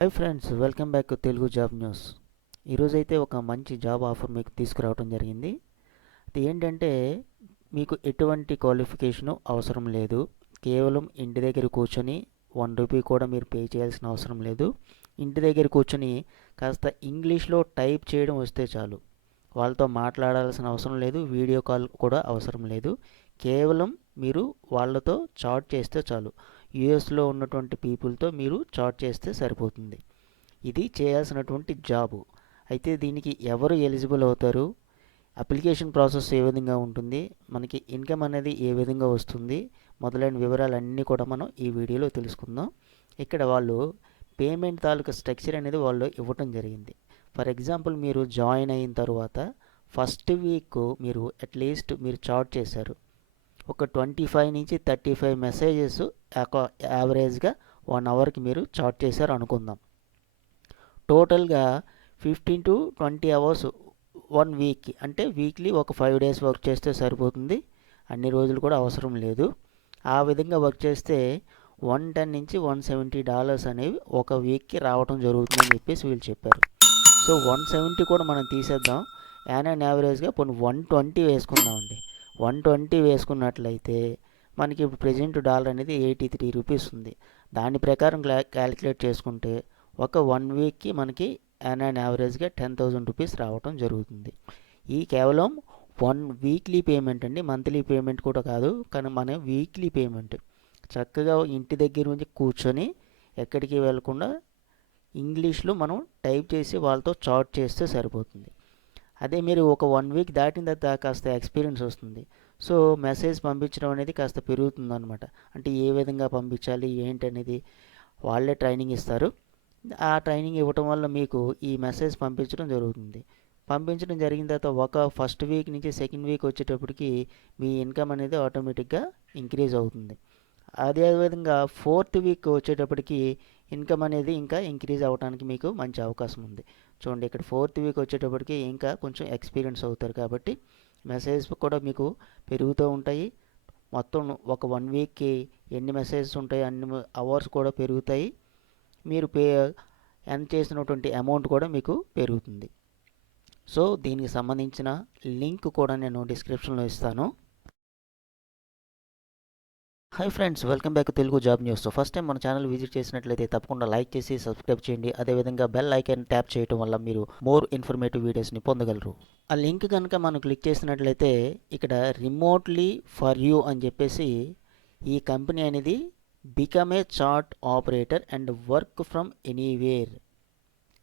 Hi friends, welcome back to Telugu job news. ఈరోజైతే ఒక మంచి జాబ్ ఆఫర్ మీకు తీసుకురావడం జరిగింది. అది ఏంటంటే, మీకు ఎటువంటి క్వాలిఫికేషను అవసరం లేదు. కేవలం ఇంటి దగ్గర కూర్చొని ₹1 కూడా మీరు పే చేయాల్సిన అవసరం లేదు. ఇంటి దగ్గర కూర్చొని కాస్త ఇంగ్లీష్లో టైప్ చేయడం వస్తే చాలు. వాళ్ళతో మాట్లాడాల్సిన అవసరం లేదు, వీడియో కాల్ కూడా అవసరం లేదు. కేవలం మీరు వాళ్ళతో చాట్ చేస్తే చాలు. యూఎస్లో ఉన్నటువంటి పీపుల్తో మీరు చాట్ చేస్తే సరిపోతుంది. ఇది చేయాల్సినటువంటి జాబు. అయితే దీనికి ఎవరు ఎలిజిబుల్ అవుతారు, అప్లికేషన్ ప్రాసెస్ ఏ విధంగా ఉంటుంది, మనకి ఇన్కమ్ అనేది ఏ విధంగా వస్తుంది, మొదలైన వివరాలన్నీ కూడా మనం ఈ వీడియోలో తెలుసుకుందాం. ఇక్కడ వాళ్ళు పేమెంట్ తాలూకా స్ట్రక్చర్ అనేది వాళ్ళు ఇవ్వటం జరిగింది. ఫర్ ఎగ్జాంపుల్, మీరు జాయిన్ అయిన తర్వాత ఫస్ట్ వీక్ మీరు అట్లీస్ట్ మీరు చాట్ చేశారు, ఒక 25 నుంచి 35 మెసేజెస్ యావరేజ్గా 1 అవర్కి మీరు చాట్ చేశారు అనుకుందాం. టోటల్గా 15 to 20 అవర్స్ 1 వీక్కి, అంటే వీక్లీ ఒక 5 days వర్క్ చేస్తే సరిపోతుంది. అన్ని రోజులు కూడా అవసరం లేదు. ఆ విధంగా వర్క్ చేస్తే $110 నుంచి $170 అనేవి ఒక వీక్కి రావడం జరుగుతుందని చెప్పేసి వీళ్ళు చెప్పారు. సో 170 కూడా మనం తీసేద్దాం, యావరేజ్గా పోనీ 120 వేసుకుందామండి. 120 వేసుకున్నట్లయితే మనకి ఇప్పుడు ప్రజెంట్ డాలర్ అనేది ₹83 ఉంది. దాని ప్రకారం క్యాలిక్యులేట్ చేసుకుంటే ఒక 1 వీక్కి మనకి యావరేజ్గా ₹10,000 రావటం జరుగుతుంది. ఈ కేవలం 1 వీక్లీ పేమెంట్ అండి, మంత్లీ పేమెంట్ కూడా కాదు, కానీ మన వీక్లీ పేమెంట్. చక్కగా ఇంటి దగ్గర నుంచి కూర్చొని ఎక్కడికి వెళ్లకుండా ఇంగ్లీష్లో మనం టైప్ చేసి వాళ్ళతో చాట్ చేస్తే సరిపోతుంది. అదే మీరు ఒక 1 వీక్ దాటిన తర్వాత కాస్త ఎక్స్పీరియన్స్ వస్తుంది. సో మెసేజ్ పంపించడం అనేది కాస్త పెరుగుతుంది అనమాట. అంటే ఏ విధంగా పంపించాలి ఏంటి అనేది వాళ్ళే ట్రైనింగ్ ఇస్తారు. ఆ ట్రైనింగ్ ఇవ్వటం వల్ల మీకు ఈ మెసేజ్ పంపించడం జరుగుతుంది. పంపించడం జరిగిన తర్వాత ఒక ఫస్ట్ వీక్ నుంచి సెకండ్ వీక్ వచ్చేటప్పటికి మీ ఇన్కమ్ అనేది ఆటోమేటిక్గా ఇంక్రీజ్ అవుతుంది. అదేవిధంగా ఫోర్త్ వీక్ వచ్చేటప్పటికి ఇన్కమ్ అనేది ఇంకా ఇంక్రీజ్ అవ్వడానికి మీకు మంచి అవకాశం ఉంది. చూడండి, ఇక్కడ ఫోర్త్ వీక్ వచ్చేటప్పటికి ఇంకా కొంచెం ఎక్స్పీరియన్స్ అవుతారు కాబట్టి మెసేజ్ కూడా మీకు పెరుగుతూ ఉంటాయి. మొత్తం ఒక 1 వీక్కి ఎన్ని మెసేజెస్ ఉంటాయి అన్ని అవర్స్ కూడా పెరుగుతాయి. మీరు ఎర్న్ చేసినటువంటి అమౌంట్ కూడా మీకు పెరుగుతుంది. సో దీనికి సంబంధించిన లింక్ కూడా నేను డిస్క్రిప్షన్లో ఇస్తాను. Hi friends, welcome back to Telugu job news. First time మన ఛానల్ విజిట్ చేసినట్లయితే తప్పకుండా లైక్ చేసి సబ్స్క్రైబ్ చేయండి. అదేవిధంగా బెల్ ఐకాన్ ట్యాప్ చేయడం వల్ల మీరు మోర్ ఇన్ఫర్మేటివ్ వీడియోస్ని పొందగలరు. ఆ లింక్ కనుక మనం క్లిక్ చేసినట్లయితే ఇక్కడ రిమోట్లీ ఫర్ యూ అని చెప్పేసి ఈ కంపెనీ అనేది become a chart operator and work from anywhere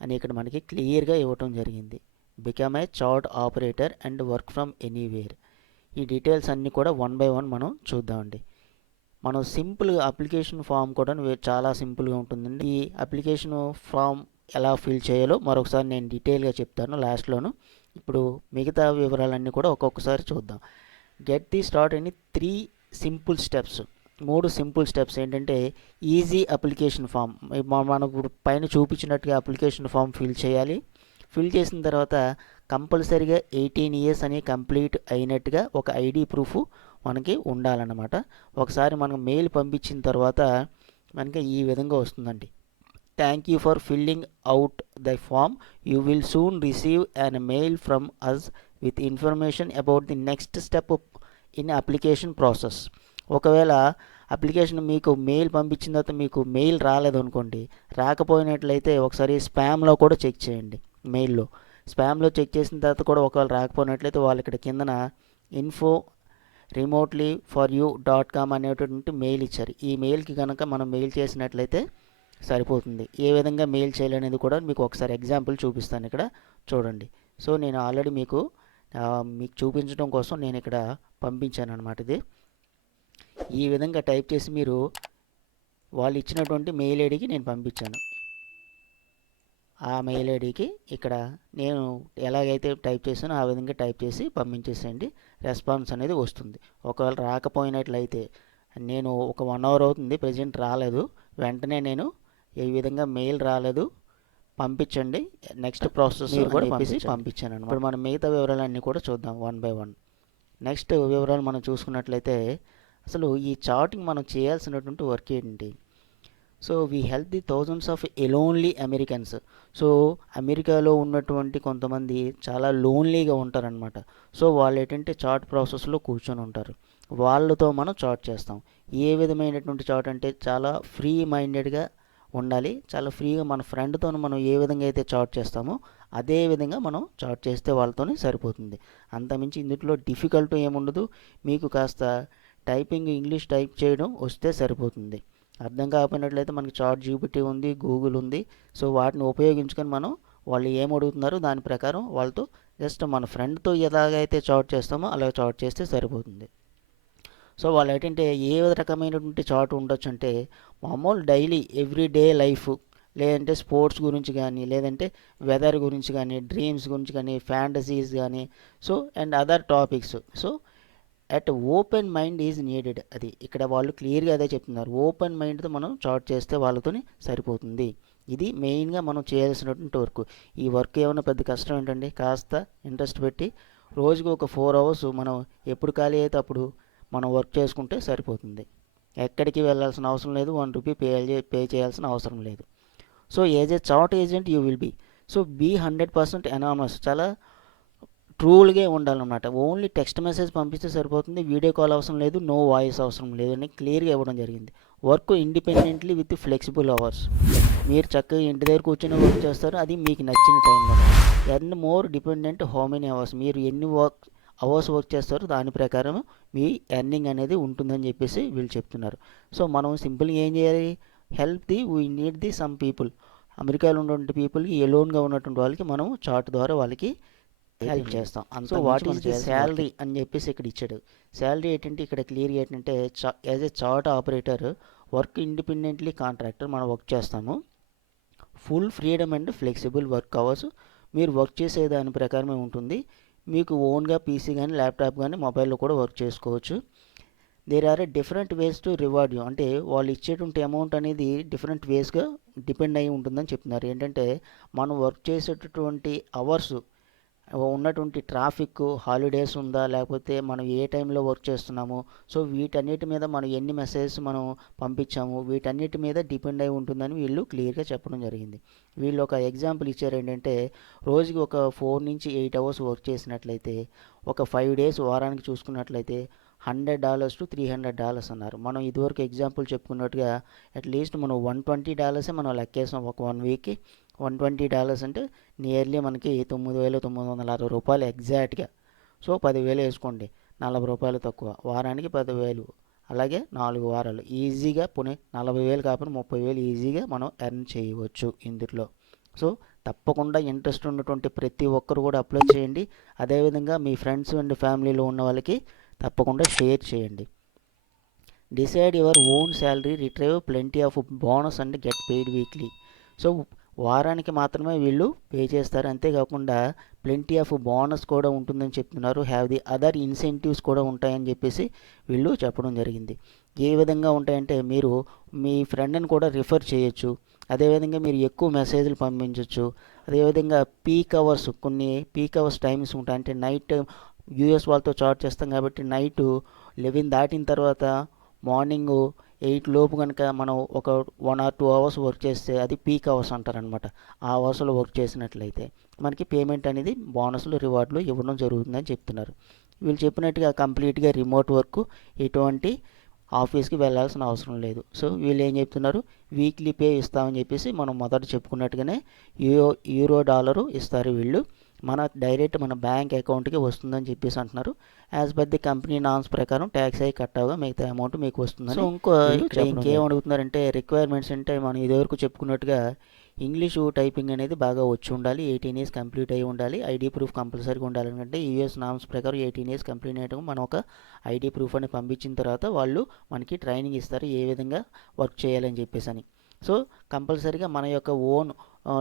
అని ఇక్కడ మనకి క్లియర్గా ఇవ్వటం జరిగింది. Become a chart operator and work from anywhere. ఈ డీటెయిల్స్ అన్నీ కూడా 1 by 1 మనం చూద్దామండి. మనం సింపుల్గా అప్లికేషన్ ఫామ్ కూడా చాలా సింపుల్గా ఉంటుందండి. ఈ అప్లికేషన్ ఫామ్ ఎలా ఫిల్ చేయాలో మరొకసారి నేను డీటెయిల్గా చెప్తాను లాస్ట్లోను. ఇప్పుడు మిగతా వివరాలన్నీ కూడా ఒక్కొక్కసారి చూద్దాం. గెట్ ది స్టార్ట్ అని 3 సింపుల్ స్టెప్స్, 3 సింపుల్ స్టెప్స్ ఏంటంటే ఈజీ అప్లికేషన్ ఫామ్. మనం ఇప్పుడు పైన చూపించినట్టుగా అప్లికేషన్ ఫామ్ ఫిల్ చేయాలి. ఫిల్ చేసిన తర్వాత కంపల్సరీగా 18 years అని కంప్లీట్ అయినట్టుగా ఒక ఐడి ప్రూఫ్ మనకి ఉండాలన్నమాట. ఒకసారి మనం మెయిల్ పంపించిన తర్వాత మనకి ఈ విధంగా వస్తుందండి. Thank you for filling out the form, you will soon receive an mail from us with information about the next step in application process. ఒకవేళ అప్లికేషన్ మీకు మెయిల్ పంపించిన తర్వాత మీకు మెయిల్ రాలేదనుకోండి, రాకపోయినట్లయితే ఒకసారి స్పామ్లో కూడా చెక్ చేయండి. మెయిల్లో స్పామ్లో చెక్ చేసిన తర్వాత కూడా ఒకవేళ రాకపోయినట్లయితే వాళ్ళు ఇక్కడ కిందన info remotelyforyou.com అనేటువంటి మెయిల్ ఇచ్చారు. ఈ మెయిల్కి కనుక మనం మెయిల్ చేసినట్లయితే సరిపోతుంది. ఏ విధంగా మెయిల్ చేయాలనేది కూడా మీకు ఒకసారి ఎగ్జాంపుల్ చూపిస్తాను. ఇక్కడ చూడండి. సో నేను ఆల్రెడీ మీకు చూపించడం కోసం నేను ఇక్కడ పంపించాను అనమాట. ఇది ఈ విధంగా టైప్ చేసి మీరు వాళ్ళు ఇచ్చినటువంటి మెయిల్ ఐడికి నేను పంపించాను. ఆ మెయిల్ ఐడికి ఇక్కడ నేను ఎలాగైతే టైప్ చేశానో ఆ విధంగా టైప్ చేసి పంపించేసేయండి. రెస్పాన్స్ అనేది వస్తుంది. ఒకవేళ రాకపోయినట్లయితే నేను ఒక 1 hour అవుతుంది, ప్రజెంట్ రాలేదు, వెంటనే నేను ఈ విధంగా మెయిల్ రాలేదు పంపించండి, నెక్స్ట్ ప్రాసెస్ కూడా పంపించాను అనమాట. ఇప్పుడు మనం మిగతా వివరాలన్నీ కూడా చూద్దాం 1 by 1. నెక్స్ట్ వివరాలు మనం చూసుకున్నట్లయితే అసలు ఈ చార్టింగ్ మనం చేయాల్సినటువంటి వర్క్ ఏంటి. So we help the thousands of lonely Americans. So అమెరికాలో ఉన్నటువంటి కొంతమంది చాలా లోన్లీగా ఉంటారనమాట. సో వాళ్ళు ఏంటంటే చాట్ ప్రాసెస్లో కూర్చొని ఉంటారు. వాళ్ళతో మనం చాట్ చేస్తాం. ఏ విధమైనటువంటి చాట్ అంటే చాలా ఫ్రీ మైండెడ్గా ఉండాలి. చాలా ఫ్రీగా మన ఫ్రెండ్తో మనం ఏ విధంగా అయితే చాట్ చేస్తామో అదే విధంగా మనం చాట్ చేస్తే వాళ్ళతోనే సరిపోతుంది. అంతమించి ఇందులో డిఫికల్ట్ ఏముండదు. మీకు కాస్త టైపింగ్ ఇంగ్లీష్ టైప్ చేయడం వస్తే సరిపోతుంది. అర్థం కాకపోయినట్లయితే మనకి చాట్ జీపీటీ ఉంది, గూగుల్ ఉంది. సో వాటిని ఉపయోగించుకొని మనం వాళ్ళు ఏం అడుగుతున్నారో దాని ప్రకారం వాళ్ళతో జస్ట్ మన ఫ్రెండ్తో ఎలాగైతే చాట్ చేస్తామో అలా చాట్ చేస్తే సరిపోతుంది. సో వాళ్ళు ఏంటంటే ఏ రకమైనటువంటి చాట్ ఉండొచ్చు అంటే మామూలు డైలీ ఎవ్రీడే లైఫ్, లేదంటే స్పోర్ట్స్ గురించి కానీ, లేదంటే వెదర్ గురించి కానీ, డ్రీమ్స్ గురించి కానీ, ఫ్యాంటసీస్ కానీ, so and other topics. So at open mind is needed. అది ఇక్కడ వాళ్ళు క్లియర్గా అదే చెప్తున్నారు. ఓపెన్ మైండ్తో మనం చాట్ చేస్తే వాళ్ళతోని సరిపోతుంది. ఇది మెయిన్గా మనం చేయాల్సినటువంటి వర్క్. ఈ వర్క్ ఏమైనా పెద్ద కష్టం ఏంటండి, కాస్త ఇంట్రెస్ట్ పెట్టి రోజుకు ఒక 4 అవర్స్ మనం ఎప్పుడు ఖాళీ అయితే అప్పుడు మనం వర్క్ చేసుకుంటే సరిపోతుంది. ఎక్కడికి వెళ్ళాల్సిన అవసరం లేదు, ₹1 పే చేయాల్సిన అవసరం లేదు. So as a chat agent you will be. So be 100% anonymous. చాలా ట్రూల్గా ఉండాలన్నమాట. ఓన్లీ టెక్స్ట్ మెసేజ్ పంపిస్తే సరిపోతుంది. వీడియో కాల్ అవసరం లేదు, నో వాయిస్ అవసరం లేదు అని క్లియర్గా ఇవ్వడం జరిగింది. Work independently with flexible hours. మీరు చక్కగా ఇంటి దగ్గర కూర్చొని వర్క్ చేస్తారు, అది మీకు నచ్చిన టైంలో. Earn more dependent how many hours. మీరు ఎన్ని అవర్స్ వర్క్ చేస్తారో దాని ప్రకారం మీ ఎర్నింగ్ అనేది ఉంటుందని చెప్పేసి వీళ్ళు చెప్తున్నారు. సో మనం సింపుల్గా ఏం చేయాలి, help the we need the some people. అమెరికాలో ఉన్నటువంటి పీపుల్కి, ఎలోన్గా ఉన్నటువంటి వాళ్ళకి మనం చాట్ ద్వారా వాళ్ళకి హెల్ప్ చేస్తాం. So what is the salary అని చెప్పేసి ఇక్కడ ఇచ్చాడు. శాలరీ ఏంటంటే ఇక్కడ క్లియర్ ఏంటంటే as a chart operator work independently contractor మనం వర్క్ చేస్తాము. Full freedom and flexible work hours. మీరు వర్క్ చేసే దాని ప్రకారమే ఉంటుంది. మీకు ఓన్గా పీసీ కానీ, ల్యాప్టాప్ కానీ, మొబైల్లో కూడా వర్క్ చేసుకోవచ్చు. There are different ways to reward you. అంటే వాళ్ళు ఇచ్చేటువంటి అమౌంట్ అనేది డిఫరెంట్ వేస్గా డిపెండ్ అయి ఉంటుందని చెప్తున్నారు. ఏంటంటే మనం వర్క్ చేసేటటువంటి అవర్స్, ఉన్నటువంటి ట్రాఫిక్, హాలిడేస్ ఉందా, లేకపోతే మనం ఏ టైంలో వర్క్ చేస్తున్నాము, సో వీటన్నిటి మీద మనం ఎన్ని మెసేజెస్ మనం పంపించాము, వీటన్నిటి మీద డిపెండ్ అయి ఉంటుందని వీళ్ళు క్లియర్గా చెప్పడం జరిగింది. వీళ్ళు ఒక ఎగ్జాంపుల్ ఇచ్చారు. ఏంటంటే రోజుకి ఒక 4 నుంచి 8 అవర్స్ వర్క్ చేసినట్లయితే, ఒక 5 డేస్ వారానికి చూసుకున్నట్లయితే $100 to $300 అన్నారు. మనం ఇదివరకు ఎగ్జాంపుల్ చెప్పుకున్నట్టుగా అట్లీస్ట్ మనం $120 మనం లెక్కేసాం ఒక 1 వీక్కి. $120 అంటే నియర్లీ మనకి $9,960 ఎగ్జాక్ట్గా. సో 10,000 వేసుకోండి, ₹40 తక్కువ, వారానికి 10,000, అలాగే 4 వారాలు ఈజీగా, పోనీ 40,000 కాకుండా 30,000 ఈజీగా మనం ఎర్న్ చేయవచ్చు ఇందులో. సో తప్పకుండా ఇంట్రెస్ట్ ఉన్నటువంటి ప్రతి ఒక్కరు కూడా అప్లై చేయండి. అదేవిధంగా మీ ఫ్రెండ్స్ అండ్ ఫ్యామిలీలో ఉన్న వాళ్ళకి తప్పకుండా షేర్ చేయండి. Decide your own salary, retrieve plenty of bonus and get paid weekly. So వారానికి మాత్రమే వీళ్ళు పే చేస్తారు, అంతేకాకుండా ప్లెంటీ ఆఫ్ బోనస్ కూడా ఉంటుందని చెప్తున్నారు. హ్యావ్ ది అదర్ ఇన్సెంటివ్స్ కూడా ఉంటాయని చెప్పేసి వీళ్ళు చెప్పడం జరిగింది. ఏ విధంగా ఉంటాయంటే మీరు మీ ఫ్రెండ్ని కూడా రిఫర్ చేయొచ్చు, అదేవిధంగా మీరు ఎక్కువ మెసేజ్లు పంపించవచ్చు, అదేవిధంగా పీక్ అవర్స్, కొన్ని పీక్ అవర్స్ టైమ్స్ ఉంటాయి. అంటే నైట్ యూఎస్ వాళ్ళతో చాట్ చేస్తాం కాబట్టి నైట్ 11 దాటిన తర్వాత మార్నింగ్ 8 లోపు కనుక మనం ఒక 1 or 2 అవర్స్ వర్క్ చేస్తే అది పీక్ అవర్స్ అంటారనమాట. ఆ అవర్స్లో వర్క్ చేసినట్లయితే మనకి పేమెంట్ అనేది బోనస్లు, రివార్డులు ఇవ్వడం జరుగుతుందని చెప్తున్నారు. వీళ్ళు చెప్పినట్టుగా కంప్లీట్గా రిమోట్ వర్క్, ఎటువంటి ఆఫీస్కి వెళ్ళాల్సిన అవసరం లేదు. సో వీళ్ళు ఏం చెప్తున్నారు, వీక్లీ పే ఇస్తామని చెప్పేసి మనం మొదట చెప్పుకున్నట్టుగానే యూరో డాలరు ఇస్తారు వీళ్ళు. మన డైరెక్ట్ మన బ్యాంక్ అకౌంట్కి వస్తుందని చెప్పేసి అంటున్నారు. As per the company norms ప్రకారం ట్యాక్స్ అయి కట్ అవగా మిగతా అమౌంట్ మీకు వస్తుందని. సో ఇంకేం అడుగుతున్నారంటే రిక్వైర్మెంట్స్ అంటే మనం ఇదివరకు చెప్పుకున్నట్టుగా ఇంగ్లీషు టైపింగ్ అనేది బాగా వచ్చి ఉండాలి, 18 ఇయర్స్ కంప్లీట్ అయి ఉండాలి, ఐడి ప్రూఫ్ కంపల్సరీగా ఉండాలి. ఎందుకంటే యూఎస్ నామ్స్ ప్రకారం 18 ఇయర్స్ కంప్లీట్ అయ్యాక మనం ఒక ఐడి ప్రూఫ్ అని పంపించిన తర్వాత వాళ్ళు మనకి ట్రైనింగ్ ఇస్తారు ఏ విధంగా వర్క్ చేయాలని చెప్పేసి అని. సో కంపల్సరీగా మన యొక్క ఓన్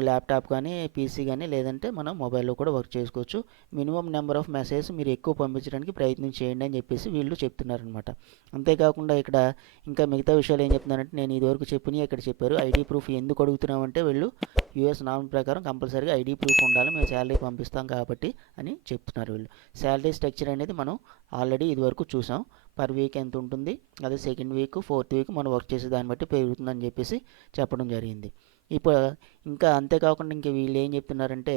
ల్యాప్టాప్ కానీ, పీసీ కానీ, లేదంటే మనం మొబైల్లో కూడా వర్క్ చేసుకోవచ్చు. మినిమం నెంబర్ ఆఫ్ మెసేజెస్ మీరు ఎక్కువ పంపించడానికి ప్రయత్నం చేయండి అని చెప్పేసి వీళ్ళు చెప్తున్నారనమాట. అంతేకాకుండా ఇక్కడ ఇంకా మిగతా విషయాలు ఏం చెప్తున్నారంటే, నేను ఇదివరకు చెప్పినవి ఇక్కడ చెప్పారు. ఐడి ప్రూఫ్ ఎందుకు అడుగుతున్నామంటే వీళ్ళు యూఎస్ నామ్ ప్రకారం కంపల్సరీగా ఐడి ప్రూఫ్ ఉండాలి, మేము శాలరీ పంపిస్తాం కాబట్టి అని చెప్తున్నారు వీళ్ళు. శాలరీ స్ట్రక్చర్ అనేది మనం ఆల్రెడీ ఇదివరకు చూసాం. పర్ వీక్ ఎంత ఉంటుంది, అదే సెకండ్ వీక్, ఫోర్త్ వీక్ మనం వర్క్ చేసే దాన్ని బట్టి పెరుగుతుందని చెప్పేసి చెప్పడం జరిగింది. ఇప్పుడు ఇంకా అంతేకాకుండా ఇంక వీళ్ళు ఏం చెప్తున్నారంటే,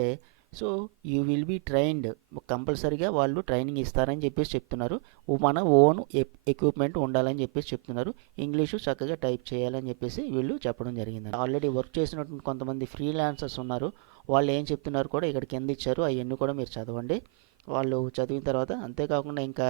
so you will be trained, కంపల్సరీగా వాళ్ళు ట్రైనింగ్ ఇస్తారని చెప్పేసి చెప్తున్నారు. మన ఓన్ ఎక్విప్మెంట్ ఉండాలని చెప్పేసి చెప్తున్నారు. ఇంగ్లీషు చక్కగా టైప్ చేయాలని చెప్పేసి వీళ్ళు చెప్పడం జరిగింది. ఆల్రెడీ వర్క్ చేసినటువంటి కొంతమంది ఫ్రీలాన్సర్స్ ఉన్నారు, వాళ్ళు ఏం చెప్తున్నారు కూడా ఇక్కడ కింద ఇచ్చారు, అవన్నీ కూడా మీరు చదవండి. వాళ్ళు చదివిన తర్వాత అంతేకాకుండా ఇంకా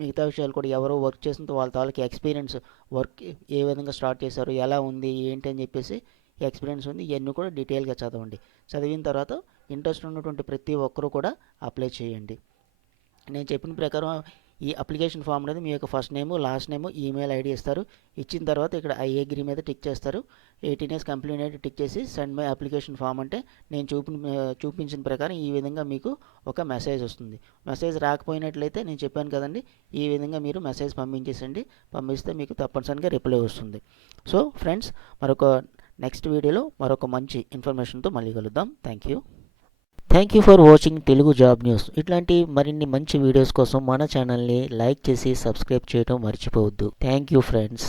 మిగతా విషయాలు కూడా ఎవరో వర్క్ చేసిన వాళ్ళ తాలూకు ఎక్స్పీరియన్స్, వర్క్ ఏ విధంగా స్టార్ట్ చేశారు, ఎలా ఉంది ఏంటి అని చెప్పేసి ఎక్స్పీరియన్స్ ఉంది, ఇవన్నీ కూడా డీటెయిల్గా చదవండి. చదివిన తర్వాత ఇంట్రెస్ట్ ఉన్నటువంటి ప్రతి ఒక్కరూ కూడా అప్లై చేయండి. నేను చెప్పిన ప్రకారం ఈ అప్లికేషన్ ఫామ్ అనేది మీ యొక్క ఫస్ట్ నేము, లాస్ట్ నేము, ఈమెయిల్ ఐడి ఇస్తారు. ఇచ్చిన తర్వాత ఇక్కడ ఐ అగ్రీ మీద టిక్ చేస్తారు. 18 ఇయర్స్ కంప్లీట్ అయితే టిక్ చేసి సెండ్ మై అప్లికేషన్ ఫామ్ అంటే నేను చూపించిన ప్రకారం ఈ విధంగా మీకు ఒక మెసేజ్ వస్తుంది. మెసేజ్ రాకపోయినట్లయితే నేను చెప్పాను కదండి, ఈ విధంగా మీరు మెసేజ్ పంపించేసండి. పంపిస్తే మీకు తప్పనిసరిగా రిప్లై వస్తుంది. సో ఫ్రెండ్స్, నెక్స్ట్ వీడియోలో మరొక మంచి ఇన్ఫర్మేషన్తో మళ్ళీ కలుద్దాం. Thank you for watching Telugu job news. ఇట్లాంటి మరిన్ని మంచి వీడియోస్ కోసం మన ఛానల్ని లైక్ చేసి సబ్స్క్రైబ్ చేయడం మర్చిపోవద్దు. Thank you friends.